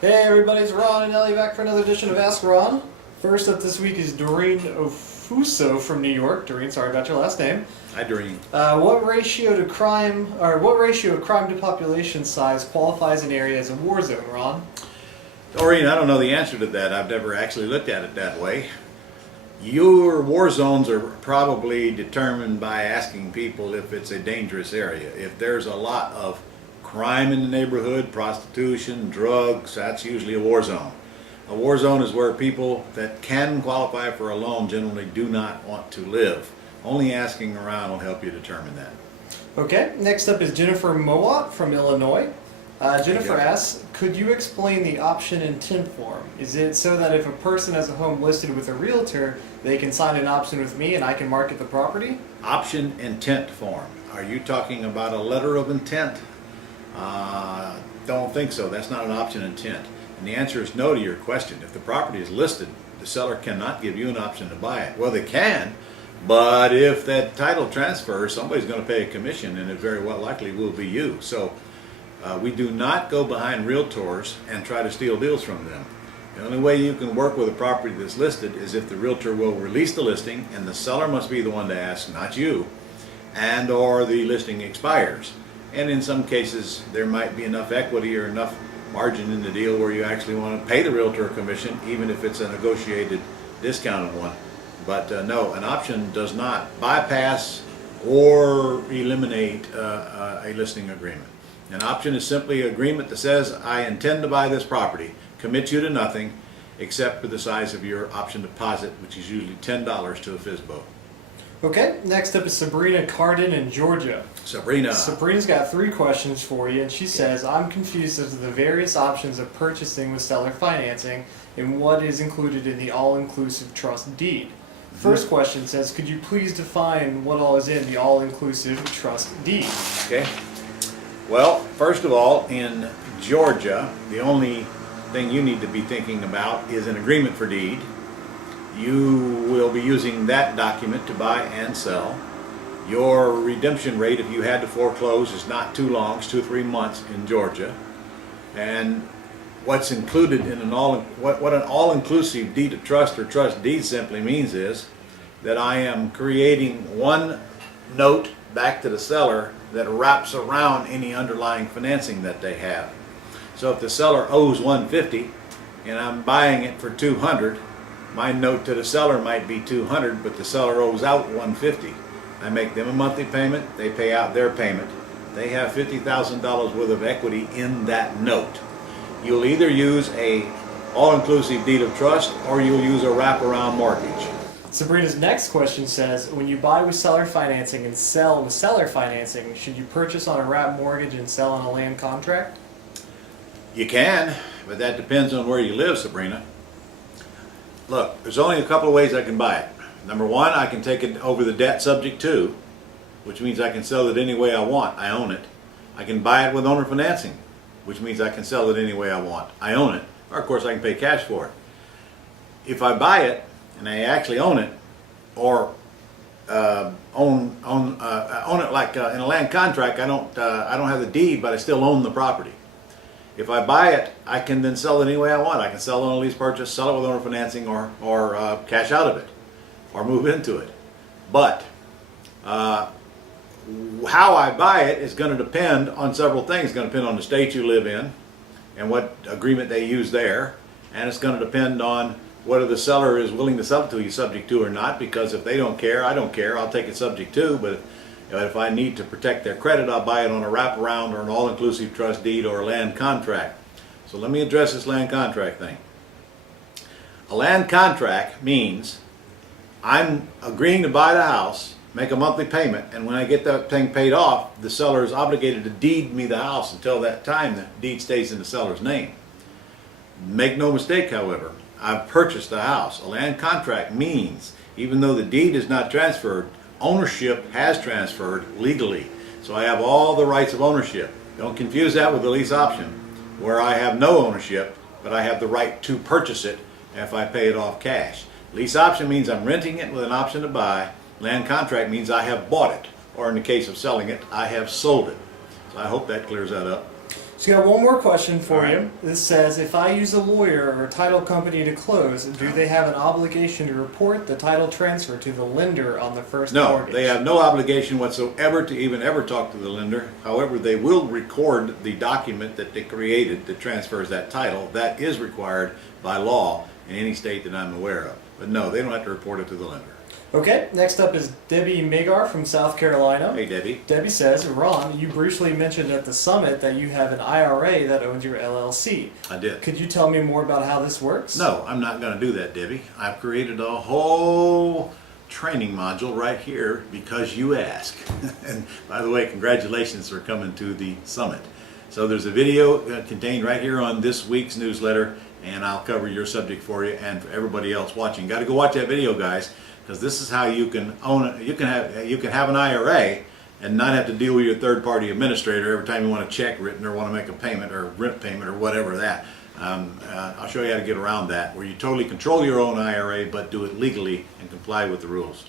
Hey everybody, it's Ron and Ellie back for another edition of Ask Ron. First up this week is Doreen Ofuso from New York. Doreen, sorry about your last name. Hi, Doreen. What ratio of crime to population size qualifies an area as a war zone, Ron? Doreen, I don't know the answer to that. I've never actually looked at it that way. Your war zones are probably determined by asking people if it's a dangerous area. If there's a lot of crime in the neighborhood, prostitution, drugs, that's usually a war zone. A war zone is where people that can qualify for a loan generally do not want to live. Only asking around will help you determine that. Okay, next up is Jennifer Mowat from Illinois. Jennifer asks, could you explain the option intent form? Is it so that if a person has a home listed with a realtor, they can sign an option with me and I can market the property? Option intent form. Are you talking about a letter of intent? Don't think so. That's not an option intent. And the answer is no to your question. If the property is listed, the seller cannot give you an option to buy it. Well, they can, but if that title transfers, somebody's going to pay a commission, and it very well likely will be you. So we do not go behind realtors and try to steal deals from them. The only way you can work with a property that's listed is if the realtor will release the listing, and the seller must be the one to ask, not you, and or the listing expires. And in some cases, there might be enough equity or enough margin in the deal where you actually want to pay the realtor a commission, even if it's a negotiated discounted one. But no, an option does not bypass or eliminate a listing agreement. An option is simply an agreement that says, I intend to buy this property, commit you to nothing except for the size of your option deposit, which is usually $10 to a FSBO. Okay, next up is Sabrina Cardin in Georgia. Sabrina's got 3 questions for you, and she says, I'm confused as to the various options of purchasing with seller financing and what is included in the all-inclusive trust deed. First question says, could you please define what all is in the all-inclusive trust deed? Okay. Well, first of all, in Georgia, the only thing you need to be thinking about is an agreement for deed. You will be using that document to buy and sell. Your redemption rate, if you had to foreclose, is not too long. It's 2 or 3 months in Georgia. And what's included in an all-inclusive deed of trust or trust deed simply means is that I am creating one note back to the seller that wraps around any underlying financing that they have. So if the seller owes $150 and I'm buying it for $200, my note to the seller might be $200, but the seller owes out $150. I make them a monthly payment, they pay out their payment. They have $50,000 worth of equity in that note. You'll either use a all-inclusive deed of trust or you'll use a wraparound mortgage. Sabrina's next question says, when you buy with seller financing and sell with seller financing, should you purchase on a wrap mortgage and sell on a land contract? You can, but that depends on where you live, Sabrina. Look, there's only a couple of ways I can buy it. Number one, I can take it over the debt subject to, which means I can sell it any way I want. I own it. I can buy it with owner financing, which means I can sell it any way I want. I own it. Or of course I can pay cash for it. If I buy it and I actually own it, or own it like in a land contract, I don't have the deed, but I still own the property. If I buy it, I can then sell it any way I want. I can sell it on a lease purchase, sell it with owner financing, or cash out of it, or move into it. But how I buy it is going to depend on several things. It's going to depend on the state you live in and what agreement they use there. And it's going to depend on whether the seller is willing to sell it to you subject to or not, because if they don't care, I don't care. I'll take it subject to, but if I need to protect their credit, I'll buy it on a wraparound or an all-inclusive trust deed or a land contract. So let me address this land contract thing. A land contract means I'm agreeing to buy the house, make a monthly payment, and when I get that thing paid off, the seller is obligated to deed me the house. Until that time, the deed stays in the seller's name. Make no mistake, however, I've purchased the house. A land contract means, even though the deed is not transferred, ownership has transferred legally. So I have all the rights of ownership. Don't confuse that with the lease option, where I have no ownership, but I have the right to purchase it if I pay it off cash. Lease option means I'm renting it with an option to buy. Land contract means I have bought it, or in the case of selling it, I have sold it. So I hope that clears that up. So, got one more question for you. This says, if I use a lawyer or a title company to close, do they have an obligation to report the title transfer to the lender on the first mortgage? No, they have no obligation whatsoever to even ever talk to the lender. However, they will record the document that they created that transfers that title. That is required by law in any state that I'm aware of. But no, they don't have to report it to the lender. Okay, next up is Debbie Magar from South Carolina. Hey, Debbie. Debbie says, Ron, you briefly mentioned at the summit that you have an IRA that owns your LLC. I did. Could you tell me more about how this works? No, I'm not going to do that, Debbie. I've created a whole training module right here because you ask. And by the way, congratulations for coming to the summit. So there's a video contained right here on this week's newsletter, and I'll cover your subject for you and for everybody else watching. Got to go watch that video, guys, because this is how you can own it. You can have an IRA and not have to deal with your third-party administrator every time you want a check written or want to make a payment or rent payment or whatever that. I'll show you how to get around that, where you totally control your own IRA but do it legally and comply with the rules.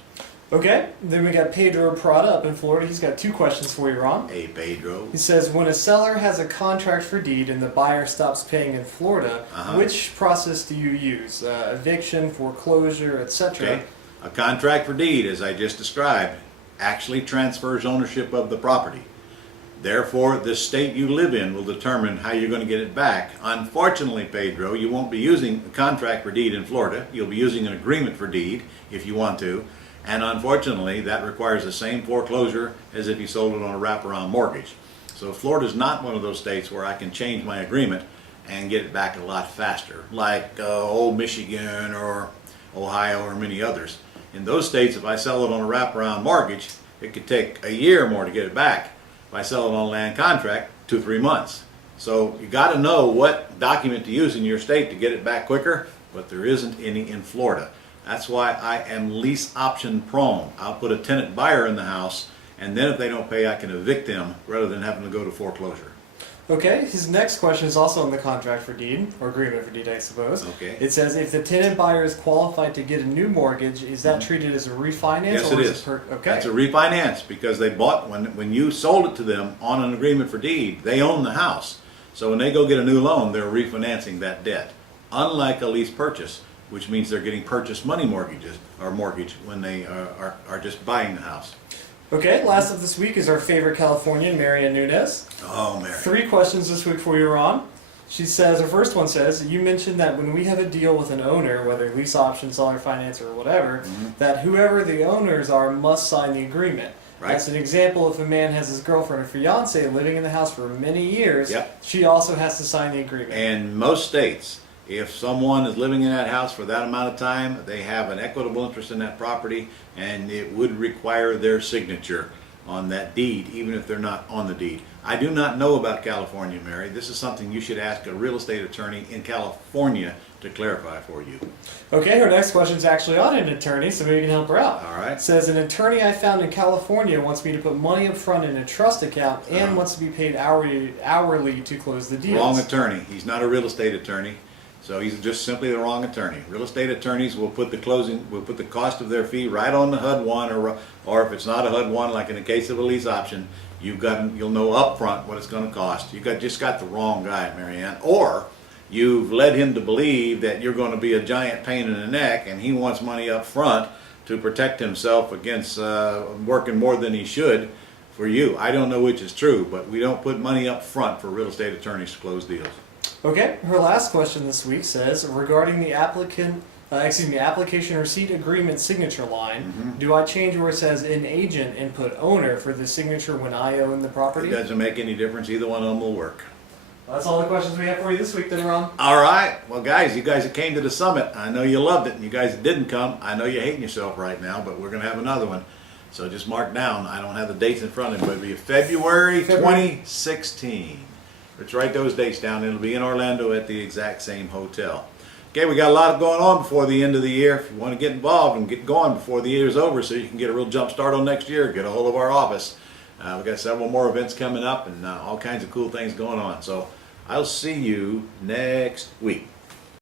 Okay, then we got Pedro Prada up in Florida. He's got two questions for you, Ron. Hey, Pedro. He says, when a seller has a contract for deed and the buyer stops paying in Florida, which process do you use? Eviction, foreclosure, etc.? Okay. A contract for deed, as I just described, actually transfers ownership of the property. Therefore, the state you live in will determine how you're going to get it back. Unfortunately, Pedro, you won't be using a contract for deed in Florida. You'll be using an agreement for deed if you want to. And unfortunately, that requires the same foreclosure as if you sold it on a wraparound mortgage. So Florida's not one of those states where I can change my agreement and get it back a lot faster, like old Michigan or Ohio or many others. In those states, if I sell it on a wraparound mortgage, it could take a year or more to get it back. If I sell it on a land contract, 2-3 months. So you got to know what document to use in your state to get it back quicker, but there isn't any in Florida. That's why I am lease option prone. I'll put a tenant buyer in the house, and then if they don't pay, I can evict them rather than having to go to foreclosure. Okay, his next question is also on the contract for deed, or agreement for deed, I suppose. Okay. It says, if the tenant buyer is qualified to get a new mortgage, is that treated as a refinance? Yes, or it is. Okay. That's a refinance because they bought, when you sold it to them on an agreement for deed, they own the house. So when they go get a new loan, they're refinancing that debt. Unlike a lease purchase, which means they're getting purchase money mortgages or mortgage when they are just buying the house. Okay, last of this week is our favorite Californian, Marian Nunez. Oh, Mary. 3 questions this week for you, Ron. She says, her first one says, you mentioned that when we have a deal with an owner, whether lease option, seller finance, or whatever, that whoever the owners are must sign the agreement. Right. As an example, if a man has his girlfriend or fiance living in the house for many years, she also has to sign the agreement. And most states, if someone is living in that house for that amount of time, they have an equitable interest in that property, and it would require their signature on that deed, even if they're not on the deed. I do not know about California, Mary. This is something you should ask a real estate attorney in California to clarify for you. Okay, her next question is actually on an attorney, so maybe you can help her out. All right. It says, an attorney I found in California wants me to put money up front in a trust account and wants to be paid hourly to close the deals. Wrong attorney. He's not a real estate attorney. So he's just simply the wrong attorney. Real estate attorneys will put the cost of their fee right on the HUD-1, or if it's not a HUD-1, like in the case of a lease option, you'll know up front what it's going to cost. Just got the wrong guy, Marianne. Or you've led him to believe that you're going to be a giant pain in the neck, and he wants money up front to protect himself against working more than he should for you. I don't know which is true, but we don't put money up front for real estate attorneys to close deals. Okay, her last question this week says, regarding the application receipt agreement signature line, do I change where it says in agent and put owner for the signature when I own the property? It doesn't make any difference. Either one of them will work. Well, that's all the questions we have for you this week then, Ron. All right. Well, guys, you guys that came to the summit, I know you loved it. And you guys that didn't come, I know you're hating yourself right now, but we're going to have another one. So just mark down. I don't have the dates in front of me, but it'll be February 2016. Let's write those dates down. It'll be in Orlando at the exact same hotel. Okay, we got a lot going on before the end of the year. If you want to get involved and get going before the year is over so you can get a real jump start on next year, get a hold of our office. We've got several more events coming up and all kinds of cool things going on. So I'll see you next week.